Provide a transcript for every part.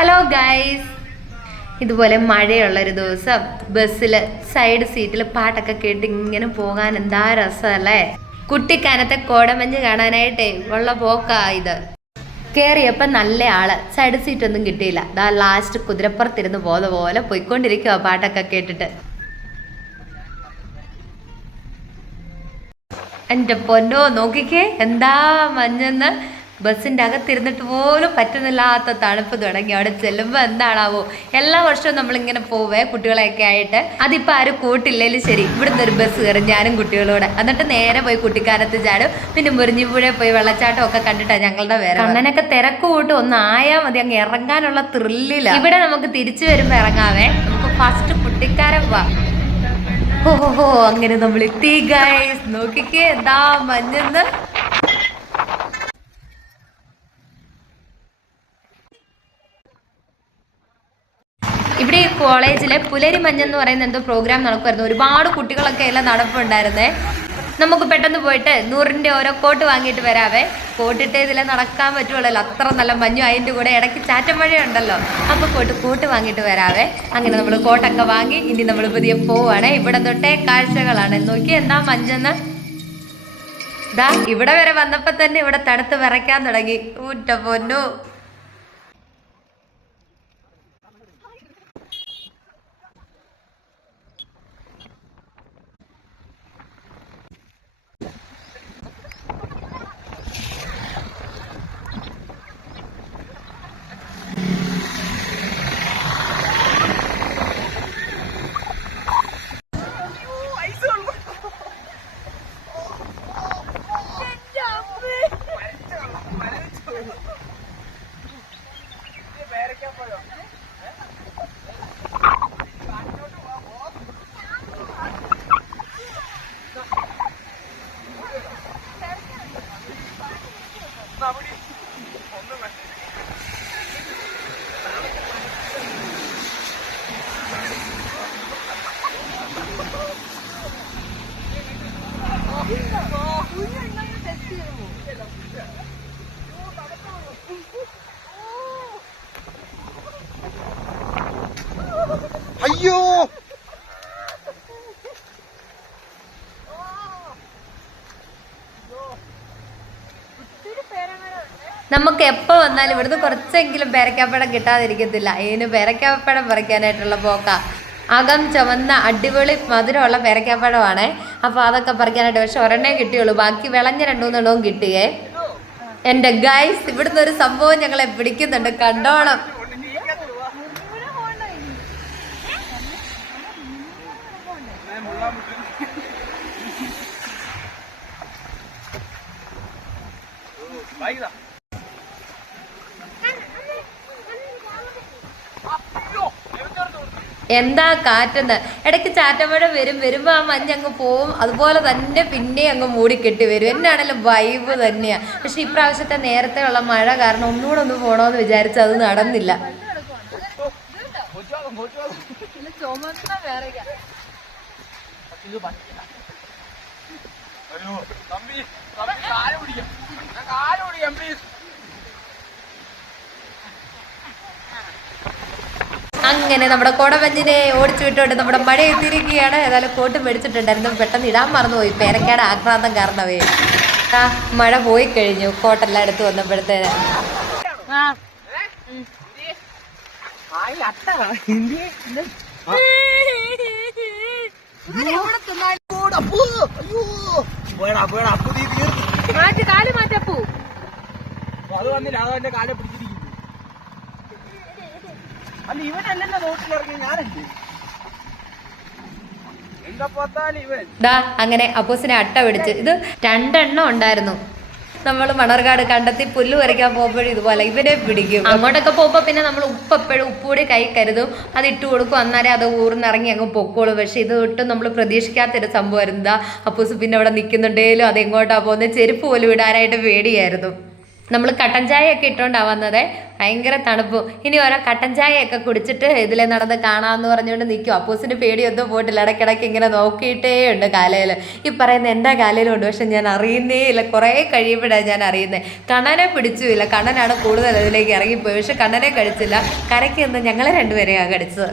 Hello guys, ഇതുപോലെ മഴയുള്ളൊരു ദിവസം ബസ്സിൽ സൈഡ് സീറ്റിൽ പാട്ടൊക്കെ കേട്ട് ഇങ്ങനെ പോകാൻ എന്താ രസമല്ലേ. കുട്ടിക്കാനത്തെ കോടമഞ്ഞ് കാണാനായിട്ടേ ഉള്ള പോക്കാ ഇത്. കയറിയപ്പോൾ നല്ല ആള്, സൈഡ് സീറ്റ് ഒന്നും കിട്ടിയില്ല. ദാ ലാസ്റ്റ് കുതിരപ്പുറത്തിരുന്ന് പോലെ പോയിക്കൊണ്ടിരിക്കുക പാട്ടൊക്കെ കേട്ടിട്ട്. എൻ്റെ പൊന്നോ, നോക്കിക്കേ എന്താ മഞ്ഞെന്ന്. ബസ്സിൻ്റെ അകത്തിരുന്നിട്ട് പോലും പറ്റുന്നില്ലാത്ത തണുപ്പ് തുടങ്ങി. അവിടെ ചെല്ലുമ്പോൾ എന്താണാവോ. എല്ലാ വർഷവും നമ്മളിങ്ങനെ പോവേ കുട്ടികളെയൊക്കെ ആയിട്ട്. അതിപ്പോൾ ആരും കൂട്ടില്ലേലും ശരി, ഇവിടുന്ന് ഒരു ബസ് കയറും ഞാനും കുട്ടികളോട്. എന്നിട്ട് നേരെ പോയി കുട്ടിക്കാനത്ത് ചാടും. പിന്നെ മുറിഞ്ഞിപ്പുഴ പോയി വെള്ളച്ചാട്ടം ഒക്കെ കണ്ടിട്ടാണ് ഞങ്ങളുടെ വേറെ. കണ്ണനൊക്കെ തിരക്ക് കൂട്ട് ഒന്ന് ആയാൽ മതി, അങ്ങ് ഇറങ്ങാനുള്ള ത്രില്ലില്ല. ഇവിടെ നമുക്ക് തിരിച്ചു വരുമ്പോൾ ഇറങ്ങാവേ. നമുക്ക് ഫസ്റ്റ് കുട്ടിക്കാരം വാ. ഓഹോ, അങ്ങനെ നമ്മൾ എത്തി ഗൈസ്. നോക്കിക്കേ എന്താ മഞ്ഞെന്ന്. ഇവിടെ ഈ കോളേജിലെ പുലരി മഞ്ഞെന്ന് പറയുന്ന എന്തോ പ്രോഗ്രാം നടക്കുമായിരുന്നു. ഒരുപാട് കുട്ടികളൊക്കെ എല്ലാം നടപ്പുണ്ടായിരുന്നേ. നമുക്ക് പെട്ടെന്ന് പോയിട്ട് 100-ന്റെ ഓരോ കോട്ട് വാങ്ങിയിട്ട് വരാവേ. കോട്ടിട്ടേ ഇതിലെ നടക്കാൻ പറ്റുള്ളല്ലോ, അത്ര നല്ല മഞ്ഞും. അതിൻ്റെ കൂടെ ഇടയ്ക്ക് ചാറ്റമഴയുണ്ടല്ലോ. അപ്പോൾ കോട്ട് വാങ്ങിയിട്ട് വരാവേ. അങ്ങനെ നമ്മൾ കോട്ടൊക്കെ വാങ്ങി ഇനി നമ്മൾ പുതിയ പോവാണ്. ഇവിടെ തൊട്ടേ കാഴ്ചകളാണ്. നോക്കി എന്താ മഞ്ഞെന്ന്. ദാ ഇവിടെ വരെ വന്നപ്പോൾ തന്നെ ഇവിടെ തണുത്ത് വിറയ്ക്കാൻ തുടങ്ങി. ഊറ്റ പൊന്നു. അയ്യോ, നമുക്ക് എപ്പോൾ വന്നാലും ഇവിടുന്ന് കുറച്ചെങ്കിലും പേരക്കാപ്പഴം കിട്ടാതിരിക്കത്തില്ല. ഇതിന് പേരക്കാപ്പഴം പറിക്കാനായിട്ടുള്ള പോക്ക. അകം ചുവന്ന അടിപൊളി മധുരമുള്ള പേരക്കാപ്പഴമാണേ. അപ്പോൾ അതൊക്കെ പറിക്കാനായിട്ട്. പക്ഷെ ഒരെണ്ണേ കിട്ടിയുള്ളൂ, ബാക്കി വിളഞ്ഞ 2-3 കിട്ടിയേ. എൻ്റെ ഗൈസ്, ഇവിടുന്ന് ഒരു സംഭവം ഞങ്ങളെ പിടിക്കുന്നുണ്ട്, കണ്ടോണം. എന്താ കാറ്റെന്ന്. ഇടയ്ക്ക് ചാറ്റമഴ വരുമ്പോൾ ആ മഞ്ഞങ്ങ് പോവും. അതുപോലെ തന്നെ പിന്നെ അങ്ങ് മൂടിക്കെട്ടി വരും. എന്നാണേലും വൈബ് തന്നെയാണ്. പക്ഷെ ഇപ്രാവശ്യത്തെ നേരത്തെ ഉള്ള മഴ കാരണം ഒന്നുകൂടെ ഒന്ന് പോകണമെന്ന് വിചാരിച്ച് അത് നടന്നില്ല. അങ്ങനെ നമ്മുടെ കോടമഞ്ഞിനെ ഓടിച്ചു വിട്ടോണ്ട് നമ്മുടെ മഴ എത്തിയിരിക്കുകയാണ്. ഏതായാലും കോട്ട് മേടിച്ചിട്ടുണ്ടായിരുന്നു, പെട്ടെന്ന് ഇടാൻ മറന്നുപോയി പേരക്കാട് ആക്രാന്തം കാരണമേ. മഴ പോയി കഴിഞ്ഞു. കോട്ടെല്ലാം എടുത്ത് വന്നപ്പോഴത്തേന് അങ്ങനെ അപ്പൂസിനെ അട്ട പിടിച്ച്. ഇത് 2 എണ്ണം ഉണ്ടായിരുന്നു. നമ്മൾ മണർകാട് കണ്ടെത്തി പുല്ല് പറിക്കാൻ പോകുമ്പോഴും ഇതുപോലെ ഇവരെ പിടിക്കും. അങ്ങോട്ടൊക്കെ പോകുമ്പോൾ പിന്നെ നമ്മൾ എപ്പോഴും ഉപ്പുകൂടി കൈ കരുതും, അത് ഇട്ട് കൊടുക്കും. അന്നേരം അത് ഊർന്നിറങ്ങി അങ്ങ് പൊക്കോളും. പക്ഷെ ഇത് ഒട്ടും നമ്മൾ പ്രതീക്ഷിക്കാത്തൊരു സംഭവമായിരുന്നു. അപ്പൂസ് പിന്നെ അവിടെ നിൽക്കുന്നുണ്ടേലും അത് എങ്ങോട്ടാ പോകുന്നത്, ചെരുപ്പ് പോലും ഇടാനായിട്ട് പേടിയായിരുന്നു. നമ്മൾ കട്ടൻ ചായയൊക്കെ ഇട്ടുകൊണ്ടാണ് വന്നത്. ഭയങ്കര തണുപ്പും. ഇനി ഓരോ കട്ടൻ ചായയൊക്കെ കുടിച്ചിട്ട് ഇതിലെ നടന്ന് കാണാമെന്ന് പറഞ്ഞുകൊണ്ട് നിൽക്കും. അപ്പൂസിന് പേടിയൊന്നും പോയിട്ടില്ല. ഇടയ്ക്കിടയ്ക്ക് ഇങ്ങനെ നോക്കിയിട്ടേ ഉണ്ട് കാലയിൽ. ഈ പറയുന്ന എൻ്റെ കാലയിലും ഉണ്ട്, പക്ഷെ ഞാൻ അറിയുന്നേ ഇല്ല. കുറേ കഴിയുമ്പോഴാണ് ഞാൻ അറിയുന്നത്. കണ്ണനെ പിടിച്ചുമില്ല. കണ്ണനാണ് കൂടുതൽ അതിലേക്ക് ഇറങ്ങിപ്പോയി. പക്ഷെ കണ്ണനെ കടിച്ചില്ല. കരയ്ക്ക് നിന്ന് ഞങ്ങളെ രണ്ടുപേരെയാണ് കടിച്ചത്.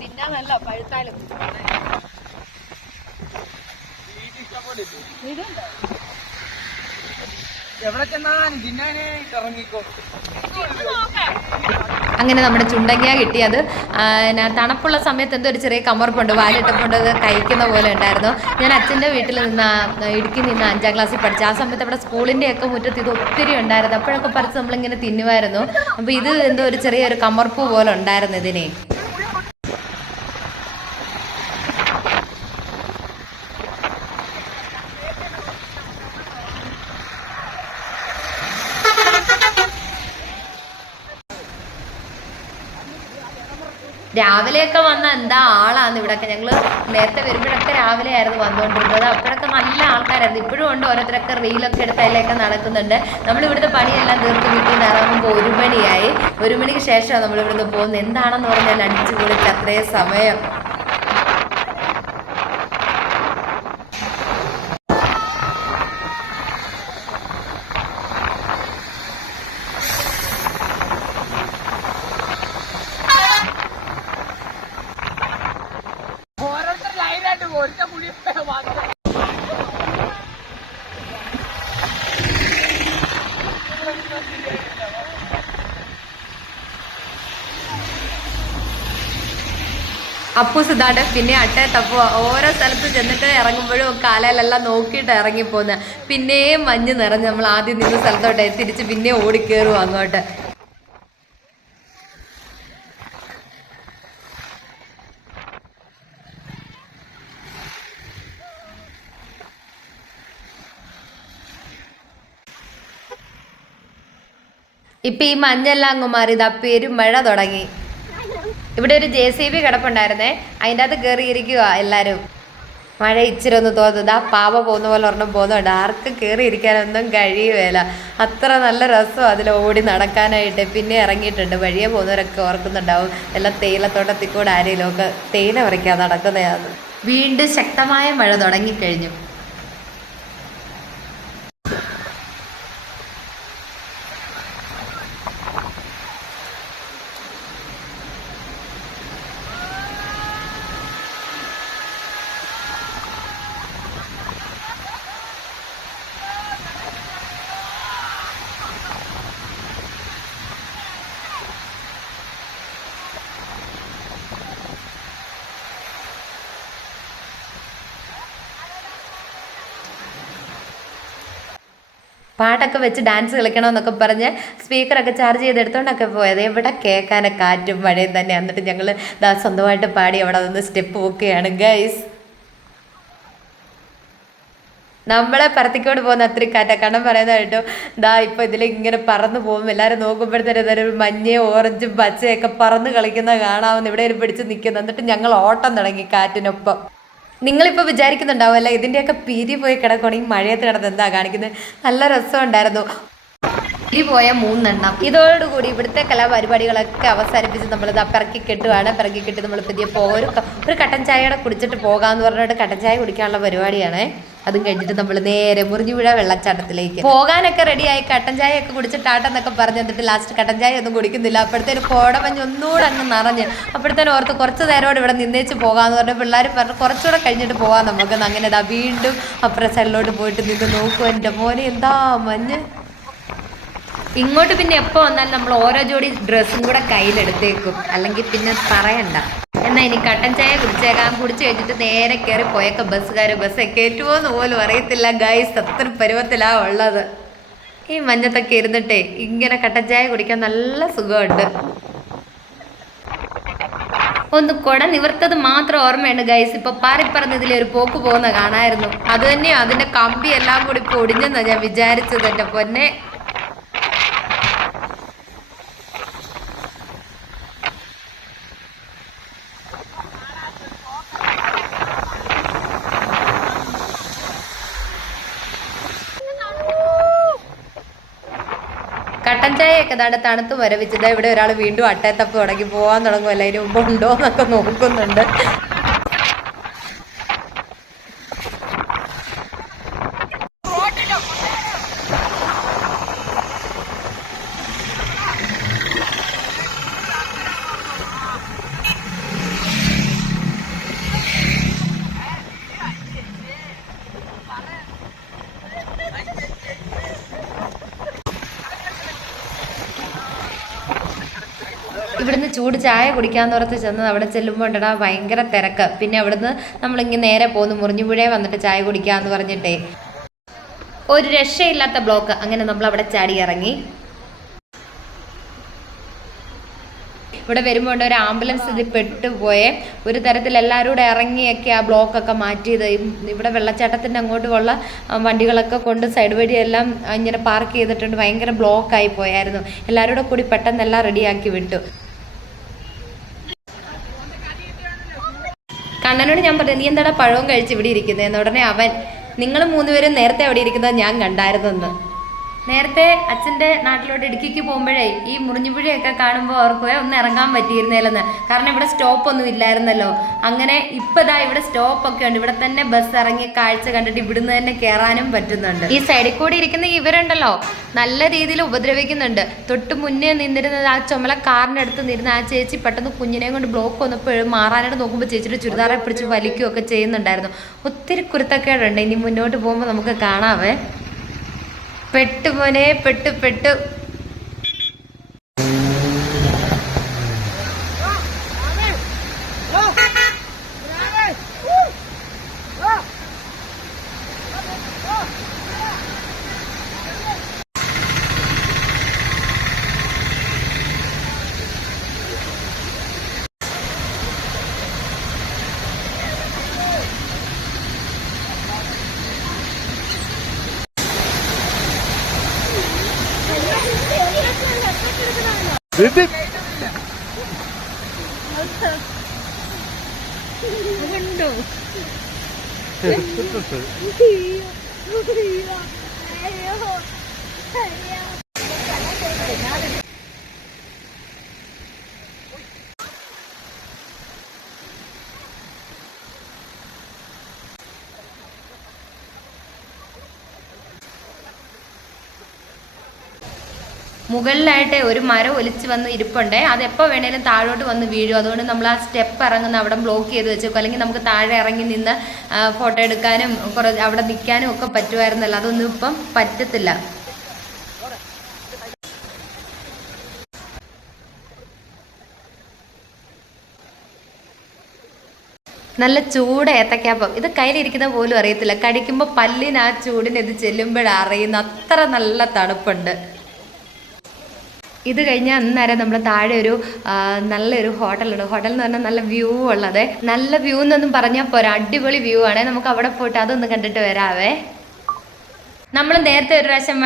തിന്നാനല്ല പഴുത്താലും എവിടെ ചെന്നാലും തിന്നാനായിട്ട് ഇറങ്ങിക്കോ. അങ്ങനെ നമ്മുടെ ചുണ്ടങ്ങ കിട്ടി. അത് തണുപ്പുള്ള സമയത്ത് എന്തോ ഒരു ചെറിയ കമർപ്പുണ്ട്, വാലിട്ടപ്പുണ്ട്, അത് കഴിക്കുന്ന പോലെ ഉണ്ടായിരുന്നു. ഞാൻ അച്ഛൻ്റെ വീട്ടിൽ നിന്ന് ഇടുക്കി നിന്ന് 5ാം ക്ലാസ്സിൽ പഠിച്ചു. ആ സമയത്ത് അവിടെ സ്കൂളിൻ്റെയൊക്കെ മുറ്റത്ത് ഇത് ഒത്തിരി ഉണ്ടായിരുന്നു. അപ്പോഴൊക്കെ പറിച്ച് നമ്മളിങ്ങനെ തിന്നുമായിരുന്നു. അപ്പോൾ ഇത് എന്തോ ഒരു ചെറിയൊരു കമർപ്പ് പോലെ ഉണ്ടായിരുന്നു ഇതിനെ. രാവിലെയൊക്കെ വന്ന എന്താ ആളാണ് ഇവിടെയൊക്കെ. ഞങ്ങൾ നേരത്തെ വരുമ്പോഴൊക്കെ രാവിലെ ആയിരുന്നു വന്നുകൊണ്ടിരുന്നത്. അപ്പോഴൊക്കെ നല്ല ആൾക്കാരായിരുന്നു. ഇപ്പോഴും ഉണ്ട്, ഓരോരുത്തരൊക്കെ റീലൊക്കെ എടുത്ത് അതിലൊക്കെ നടക്കുന്നുണ്ട്. നമ്മളിവിടുത്തെ പണിയെല്ലാം തീർത്ത് വീട്ടിൽ നിന്ന് ഇറങ്ങുമ്പോൾ 1 മണിയായി. 1 മണിക്ക് ശേഷമാണ് നമ്മളിവിടുന്ന് പോകുന്നത്. എന്താണെന്ന് പറഞ്ഞാൽ അടിച്ചു പൊളിച്ച് അത്രയും സമയം. അപ്പൂസ് ഇതാണ്ട് പിന്നെ അട്ടയത്തപ്പോ ഓരോ സ്ഥലത്ത് ചെന്നിട്ട് ഇറങ്ങുമ്പോഴും കാലയിലെല്ലാം നോക്കിയിട്ട് ഇറങ്ങിപ്പോകുന്നത്. പിന്നെയും മഞ്ഞ് നിറഞ്ഞ് നമ്മൾ ആദ്യം നിന്ന സ്ഥലത്തോട്ട് തിരിച്ച് പിന്നെ ഓടിക്കേറും അങ്ങോട്ട്. ഇപ്പൊ ഈ മഞ്ഞെല്ലാം അങ്ങ് മാറി ഇതാ പെരുമഴ തുടങ്ങി. ഇവിടെ ഒരു JCB കിടപ്പുണ്ടായിരുന്നേ, അതിൻ്റെ അകത്ത് കയറിയിരിക്കുക എല്ലാവരും. മഴ ഇച്ചിരി ഒന്ന് തോന്നുന്നത് പാവ പോകുന്ന പോലെ ഒരെണ്ണം പോകുന്നുണ്ട്. ആർക്കും കയറിയിരിക്കാനൊന്നും കഴിയുകയില്ല. അത്ര നല്ല രസം അതിൽ ഓടി നടക്കാനായിട്ട്. പിന്നെ ഇറങ്ങിയിട്ടുണ്ട്. വഴിയെ പോകുന്നവരൊക്കെ ഓർക്കുന്നുണ്ടാവും, എല്ലാം തേയിലത്തോട്ടത്തിൽ കൂടെ ആരെങ്കിലും ഒക്കെ തേയില പറിക്കാൻ നടക്കുന്നതാണ്. വീണ്ടും ശക്തമായ മഴ തുടങ്ങിക്കഴിഞ്ഞു. പാട്ടൊക്കെ വെച്ച് ഡാൻസ് കളിക്കണമെന്നൊക്കെ പറഞ്ഞ് സ്പീക്കറൊക്കെ ചാർജ് ചെയ്തെടുത്തോണ്ടൊക്കെ പോയത്. എവിടെ കേൾക്കാനെ കാറ്റും മഴയും തന്നെ. എന്നിട്ട് ഞങ്ങൾ സ്വന്തമായിട്ട് പാടി അവിടെ നിന്ന് സ്റ്റെപ്പ് പോക്കുകയാണ് ഗൈസ്. നമ്മളെ പറത്തിക്കോട് പോകുന്ന അത്രയും കാറ്റാ. കണ്ണം പറയുന്നത് കേട്ടോ, ഇപ്പോൾ ഇതിലിങ്ങനെ പറന്ന് പോകും. എല്ലാവരും നോക്കുമ്പോഴത്തേനും മഞ്ഞയും ഓറഞ്ചും പച്ചയൊക്കെ പറന്ന് കളിക്കുന്നത് കാണാമെന്ന് ഇവിടെ പിടിച്ച് നിൽക്കുന്നു. എന്നിട്ട് ഞങ്ങൾ ഓട്ടം തുടങ്ങി കാറ്റിനൊപ്പം. നിങ്ങളിപ്പോൾ വിചാരിക്കുന്നുണ്ടാവും അല്ലേ ഇതിൻ്റെയൊക്കെ പിരി പോയി കിടക്കുകയാണെങ്കിൽ മഴയത്ത് കിടന്ന് എന്താ കാണിക്കുന്നത്. നല്ല രസമുണ്ടായിരുന്നു. പിരി പോയ 3 എണ്ണം. ഇതോടുകൂടി ഇവിടുത്തെ കലാപരിപാടികളൊക്കെ അവസാനിപ്പിച്ച് നമ്മളിത് പിറക്കി കെട്ടുകയാണ്. പിറക്കി കെട്ടി നമ്മൾ പുതിയ ഒരു കട്ടൻ ചായയുടെ കുടിച്ചിട്ട് പോകാമെന്ന് പറഞ്ഞിട്ട് കട്ടൻ ചായ കുടിക്കാനുള്ള പരിപാടിയാണ്. അതും കഴിഞ്ഞിട്ട് നമ്മൾ നേരെ മുറിഞ്ഞുപുഴ വെള്ളച്ചാട്ടത്തിലേക്ക് പോകാനൊക്കെ റെഡിയായി. കട്ടൻ ചായ ഒക്കെ കുടിച്ചിട്ടാട്ടെന്നൊക്കെ പറഞ്ഞു തന്നിട്ട് ലാസ്റ്റ് കട്ടൻ ചായ ഒന്നും കുടിക്കുന്നില്ല. അപ്പോഴത്തേന് കോടമഞ്ഞ് ഒന്നുകൂടെ അങ്ങ് നിറഞ്ഞ്. അപ്പോഴത്തേനും ഓർത്ത് കുറച്ച് നേരോടെ ഇവിടെ നിന്നേച്ച് പോകാമെന്ന് പറഞ്ഞ് പിള്ളേർ പറഞ്ഞു കുറച്ചുകൂടെ കഴിഞ്ഞിട്ട് പോകാം നമുക്ക്. അങ്ങനെ ഇതാ വീണ്ടും അപ്പുറ സൈഡിലോട്ട് പോയിട്ട് നിന്ന് നോക്കും. എൻ്റെ മോനെ എന്താ മഞ്ഞ്. ഇങ്ങോട്ട് പിന്നെ എപ്പോൾ വന്നാലും നമ്മൾ ഓരോ ജോഡി ഡ്രസ്സും കൂടെ കയ്യിലെടുത്തേക്കും, അല്ലെങ്കിൽ പിന്നെ പറയണ്ട. എന്നാൽ ഇനി കട്ടൻ ചായ കുടിച്ചേക്കാം. കുടിച്ച് കഴിഞ്ഞിട്ട് നേരെ കയറി പോയൊക്കെ ബസ്സൊക്കെ കയറ്റുമോന്ന് പോലും അറിയത്തില്ല ഗൈസ്. അത്ര പരുവത്തിലാണ് ഉള്ളത്. ഈ മഞ്ഞത്തൊക്കെ ഇരുന്നിട്ടേ ഇങ്ങനെ കട്ടൻ ചായ കുടിക്കാൻ നല്ല സുഖമുണ്ട്. ഒന്ന് കുട നിവർത്തത് മാത്രം ഓർമ്മയുണ്ട് ഗൈസ്. ഇപ്പൊ പാറിപ്പറന്നതിൽ ഒരു പോക്ക് പോകുന്ന കാണായിരുന്നു. അത് തന്നെയോ അതിന്റെ കമ്പി എല്ലാം കൂടി ഇപ്പൊ ഒടിഞ്ഞെന്നാണ് ഞാൻ വിചാരിച്ചത്. എൻ്റെ പൊന്നെ, കട്ടൻ ചായയൊക്കെ ദാണ്ട് തണുത്ത് വരവിച്ചത്. ഇവിടെ ഒരാൾ വീണ്ടും അട്ടയത്തപ്പ് തുടങ്ങി പോകാൻ തുടങ്ങുമല്ലോ. അതിന് മുമ്പ് ഉണ്ടോ എന്നൊക്കെ നോക്കുന്നുണ്ട്. ഇവിടുന്ന് ചൂട് ചായ കുടിക്കാൻ തുറത്ത് ചെന്നത് അവിടെ ചെല്ലുമ്പോൾ ഉണ്ടടാ ഭയങ്കര തിരക്ക്. പിന്നെ അവിടുന്ന് നമ്മളിങ്ങനെ നേരെ പോന്നു മുറിഞ്ഞുപുഴയെ വന്നിട്ട് ചായ കുടിക്കാമെന്ന് പറഞ്ഞിട്ടേ ഒരു രക്ഷയില്ലാത്ത ബ്ലോക്ക്. അങ്ങനെ നമ്മൾ അവിടെ ചാടി ഇറങ്ങി. ഇവിടെ വരുമ്പോൾ ഒരു ആംബുലൻസ് ഇത് പെട്ടുപോയേ. ഒരു തരത്തിൽ എല്ലാവരും കൂടെ ഇറങ്ങിയൊക്കെ ആ ബ്ലോക്കൊക്കെ മാറ്റിയത്. ഇവിടെ വെള്ളച്ചാട്ടത്തിൻ്റെ അങ്ങോട്ടുള്ള വണ്ടികളൊക്കെ കൊണ്ട് സൈഡ് വഴിയെല്ലാം ഇങ്ങനെ പാർക്ക് ചെയ്തിട്ടുണ്ട്. ഭയങ്കര ബ്ലോക്കായി പോയായിരുന്നു. എല്ലാവരും കൂടെ കൂടി പെട്ടെന്ന് എല്ലാം റെഡിയാക്കി വിട്ടു. കണ്ണനോട് ഞാൻ പറഞ്ഞു നീ എന്താടാ പഴവും കഴിച്ച് ഇവിടെ ഇരിക്കുന്നതെന്ന്. ഉടനെ അവൻ നിങ്ങൾ മൂന്നുപേരും നേരത്തെ അവിടെ ഇരിക്കുന്നത് ഞാൻ കണ്ടായിരുന്നെന്ന്. നേരത്തെ അച്ഛൻ്റെ നാട്ടിലോട്ട് ഇടുക്കിക്ക് പോകുമ്പോഴേ ഈ മുറിഞ്ഞുപുഴയൊക്കെ കാണുമ്പോൾ ഓർക്കുക ഒന്ന് ഇറങ്ങാൻ പറ്റിയിരുന്നേലെന്ന്. കാരണം ഇവിടെ സ്റ്റോപ്പൊന്നും ഇല്ലായിരുന്നല്ലോ. അങ്ങനെ ഇപ്പം ഇതാ ഇവിടെ സ്റ്റോപ്പൊക്കെ ഉണ്ട്. ഇവിടെ തന്നെ ബസ് ഇറങ്ങി കാഴ്ച കണ്ടിട്ട് ഇവിടുന്ന് തന്നെ കയറാനും പറ്റുന്നുണ്ട്. ഈ സൈഡിൽ കൂടി ഇരിക്കുന്ന ഇവരുണ്ടല്ലോ നല്ല രീതിയിൽ ഉപദ്രവിക്കുന്നുണ്ട്. തൊട്ട് മുന്നേ നിന്നിരുന്നത് ആ ചുമല കാറിൻ്റെ അടുത്ത് നിന്നിരുന്ന ആ ചേച്ചി പെട്ടെന്ന് കുഞ്ഞിനെയും കൊണ്ട് ബ്ലോക്ക് വന്നപ്പോൾ മാറാനായിട്ട് നോക്കുമ്പോൾ ചേച്ചിയുടെ ചുരിദാറെ പിടിച്ച് വലിക്കുകയൊക്കെ ചെയ്യുന്നുണ്ടായിരുന്നു. ഒത്തിരി കുരുത്തക്കേടുണ്ട്. ഇനി മുന്നോട്ട് പോകുമ്പോൾ നമുക്ക് കാണാവേ. പെട്ടു മോനെ പെട്ടു. മുകളിലായിട്ട് ഒരു മരം ഒലിച്ച് വന്ന് ഇരിപ്പുണ്ട്. അതെപ്പോൾ വേണേലും താഴോട്ട് വന്ന് വീഴും. അതുകൊണ്ട് നമ്മൾ ആ സ്റ്റെപ്പ് ഇറങ്ങുന്ന അവിടെ ബ്ലോക്ക് ചെയ്ത് വെച്ചേക്കും. അല്ലെങ്കിൽ നമുക്ക് താഴെ ഇറങ്ങി നിന്ന് ഫോട്ടോ എടുക്കാനും അവിടെ നിൽക്കാനും ഒക്കെ പറ്റുമായിരുന്നല്ലോ. അതൊന്നും ഇപ്പം പറ്റത്തില്ല. നല്ല ചൂട് ഏത്തക്കാപ്പം. ഇത് കയ്യിലിരിക്കുന്ന പോലും അറിയത്തില്ല. കടിക്കുമ്പോൾ പല്ലിന് ആ ചൂടിന് ഇത് ചെല്ലുമ്പോഴറിയുന്ന അത്ര നല്ല തണുപ്പുണ്ട്. ഇത് കഴിഞ്ഞാൽ അന്നേരം നമ്മൾ താഴെ ഒരു നല്ലൊരു ഹോട്ടലുണ്ട്. ഹോട്ടൽ എന്ന് പറഞ്ഞാൽ നല്ല വ്യൂ ഉള്ളത്. നല്ല വ്യൂ എന്നൊന്നും പറഞ്ഞാൽ പോരാ, അടിപൊളി വ്യൂ ആണ്. നമുക്ക് അവിടെ പോയിട്ട് അതൊന്ന് കണ്ടിട്ട് വരാവേ. നമ്മൾ നേരത്തെ ഒരു പ്രാവശ്യം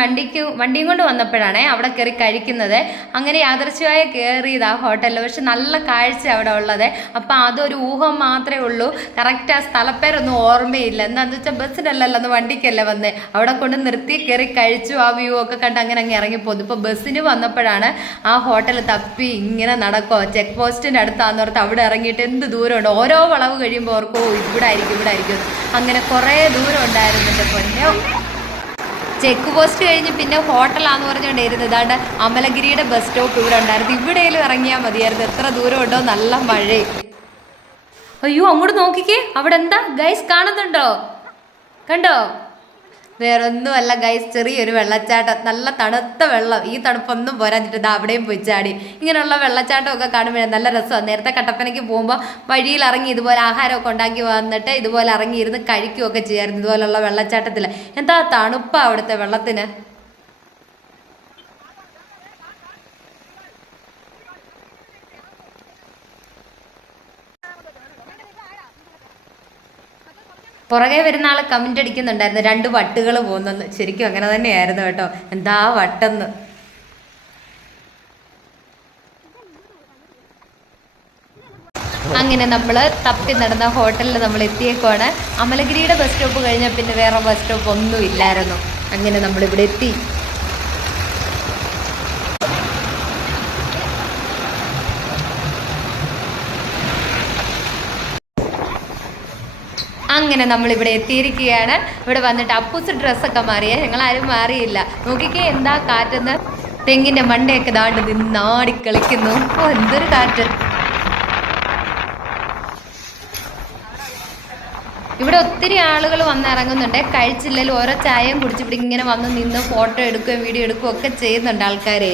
വണ്ടിയും കൊണ്ട് വന്നപ്പോഴാണ് അവിടെ കയറി കഴിക്കുന്നത്. അങ്ങനെ യാദൃശ്യമായി കയറിയത് ആ ഹോട്ടലിൽ. പക്ഷെ നല്ല കാഴ്ച അവിടെ ഉള്ളത്. അപ്പം അതൊരു ഊഹം മാത്രമേ ഉള്ളൂ. കറക്റ്റ് ആ സ്ഥലപ്പേരൊന്നും ഓർമ്മയില്ല. എന്താണെന്ന് വെച്ചാൽ ബസ്സിനല്ലല്ലോ, അന്ന് വണ്ടിക്കല്ലേ വന്നേ. അവിടെ കൊണ്ട് നിർത്തി കയറി കഴിച്ചു. ആ വ്യൂ ഒക്കെ കണ്ട് അങ്ങനെ അങ്ങ് ഇറങ്ങിപ്പോന്നു. ഇപ്പോൾ ബസ്സിന് വന്നപ്പോഴാണ് ആ ഹോട്ടൽ തപ്പി ഇങ്ങനെ നടക്കുമോ, ചെക്ക് പോസ്റ്റിൻ്റെ അടുത്താന്ന് ഓർത്ത് അവിടെ ഇറങ്ങിയിട്ട് എന്ത് ദൂരമുണ്ട്. ഓരോ വളവ് കഴിയുമ്പോൾ ഓർക്കോ ഇവിടെ ആയിരിക്കും. അങ്ങനെ കുറേ ദൂരം ഉണ്ടായിരുന്നുണ്ട് പൊന്നെ. ചെക്ക് പോസ്റ്റ് കഴിഞ്ഞ് പിന്നെ ഹോട്ടലാന്ന് പറഞ്ഞുകൊണ്ടിരുന്നത്. ഇതാണ്ട് അമലഗിരിയുടെ ബസ് സ്റ്റോപ്പ് ഇവിടെ ഉണ്ടായിരുന്നു. ഇവിടെയും ഇറങ്ങിയാൽ മതിയായിരുന്നു. എത്ര ദൂരം ഉണ്ടോ, നല്ല മഴയും. അയ്യോ അങ്ങോട്ട് നോക്കിക്കേ, അവിടെ എന്താ ഗൈസ് കാണുന്നുണ്ടോ? കണ്ടോ? വേറൊന്നുമല്ല ഗൈസ്, ചെറിയൊരു വെള്ളച്ചാട്ടം. നല്ല തണുത്ത വെള്ളം. ഈ തണുപ്പൊന്നും പോരാഞ്ഞിട്ട് ഇത് അവിടെയും പോയി ചാടി. ഇങ്ങനെയുള്ള വെള്ളച്ചാട്ടമൊക്കെ കാണുമ്പോഴേ നല്ല രസമാണ്. നേരത്തെ കട്ടപ്പനയ്ക്ക് പോകുമ്പോൾ വഴിയിൽ ഇറങ്ങി ഇതുപോലെ ആഹാരമൊക്കെ ഉണ്ടാക്കി വന്നിട്ട് ഇതുപോലെ ഇറങ്ങിയിരുന്ന് കഴിക്കുകയൊക്കെ ചെയ്യായിരുന്നു ഇതുപോലുള്ള വെള്ളച്ചാട്ടത്തിൽ. എന്താ തണുപ്പാണ് അവിടുത്തെ വെള്ളത്തിന്. പുറകെ വരുന്ന ആൾ കമൻ്റ് അടിക്കുന്നുണ്ടായിരുന്നു 2 വട്ടുകൾ പോകുന്നെന്ന്. ശരിക്കും അങ്ങനെ തന്നെയായിരുന്നു കേട്ടോ. എന്താ വട്ടെന്ന്. അങ്ങനെ നമ്മൾ തപ്പി നടന്ന ഹോട്ടലിൽ നമ്മൾ എത്തിയേക്കുവാണ്. അമലഗിരിയുടെ ബസ് സ്റ്റോപ്പ് കഴിഞ്ഞാൽ പിന്നെ വേറെ ബസ് സ്റ്റോപ്പ് ഒന്നും ഇല്ലായിരുന്നു. അങ്ങനെ നമ്മളിവിടെ എത്തി. അങ്ങനെ നമ്മളിവിടെ എത്തിയിരിക്കുകയാണ്. ഇവിടെ വന്നിട്ട് അപ്പൂസ് ഡ്രസ്സൊക്കെ മാറിയേ, ഞങ്ങളാരും മാറിയില്ല. നോക്കിക്കേ എന്താ കാറ്റെന്ന്. തെങ്ങിൻ്റെ മണ്ടയൊക്കെ ദാണ്ട് നിന്നാടി കളിക്കുന്നു. ഓ എന്തൊരു കാറ്റ്. ഇവിടെ ഒത്തിരി ആളുകൾ വന്നിറങ്ങുന്നുണ്ട്. കഴിച്ചില്ലെങ്കിലും ഓരോ ചായയും കുടിച്ച് ഇവിടെ ഇങ്ങനെ വന്ന് നിന്ന് ഫോട്ടോ എടുക്കുകയും വീഡിയോ എടുക്കുകയും ഒക്കെ ചെയ്യുന്നുണ്ട് ആൾക്കാരെ.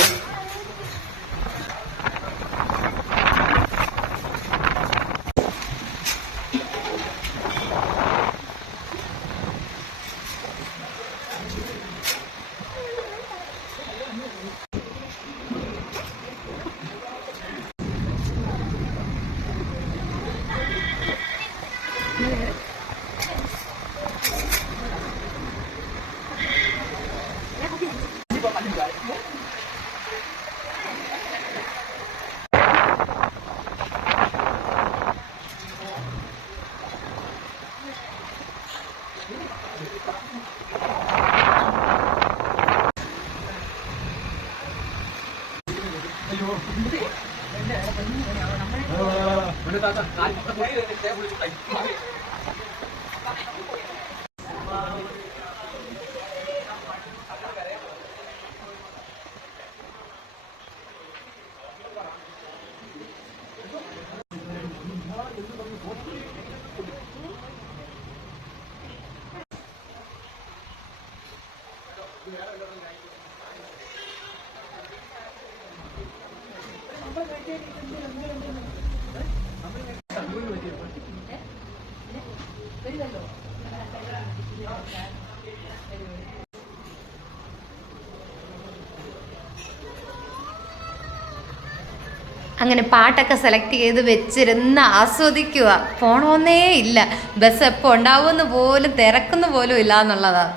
അങ്ങനെ പാട്ടൊക്കെ സെലക്ട് ചെയ്ത് വെച്ചിരുന്ന് ആസ്വദിക്കുക. പോണമെന്നേ ഇല്ല. ബസ് എപ്പോൾ ഉണ്ടാവുമെന്ന് പോലും തിരക്കുന്ന പോലും ഇല്ല എന്നുള്ളതാണ്.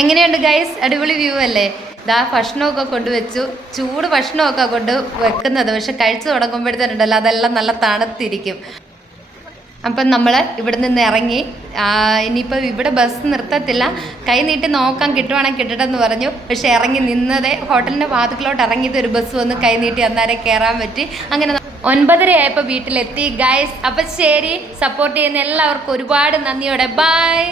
എങ്ങനെയുണ്ട് ഗൈസ്? അടിപൊളി വ്യൂ അല്ലേ? ദാ ഭക്ഷണമൊക്കെ കൊണ്ടുവച്ചു. ചൂട് ഭക്ഷണമൊക്കെ കൊണ്ട് വെക്കുന്നത്, പക്ഷെ കഴിച്ചു തുടങ്ങുമ്പോഴത്തേനുണ്ടല്ലോ അതെല്ലാം നല്ല തണുത്തിരിക്കും. അപ്പം നമ്മൾ ഇവിടെ നിന്ന് ഇറങ്ങി. ഇനിയിപ്പോൾ ഇവിടെ ബസ് നിർത്തത്തില്ല, കൈ നീട്ടി നോക്കാൻ കിട്ടുവാണെങ്കിൽ കിട്ടട്ടെ എന്ന് പറഞ്ഞു. പക്ഷെ ഇറങ്ങി നിന്നതേ ഹോട്ടലിൻ്റെ വാതിക്കലോട്ട് ഇറങ്ങിയത് ഒരു ബസ് വന്ന് കൈ നീട്ടി അന്നേരം കയറാൻ പറ്റി. അങ്ങനെ 9:30 ആയപ്പോൾ വീട്ടിലെത്തി ഗൈസ്. അപ്പം ശരി, സപ്പോർട്ട് ചെയ്യുന്ന എല്ലാവർക്കും ഒരുപാട് നന്ദിയോടെ ബൈ.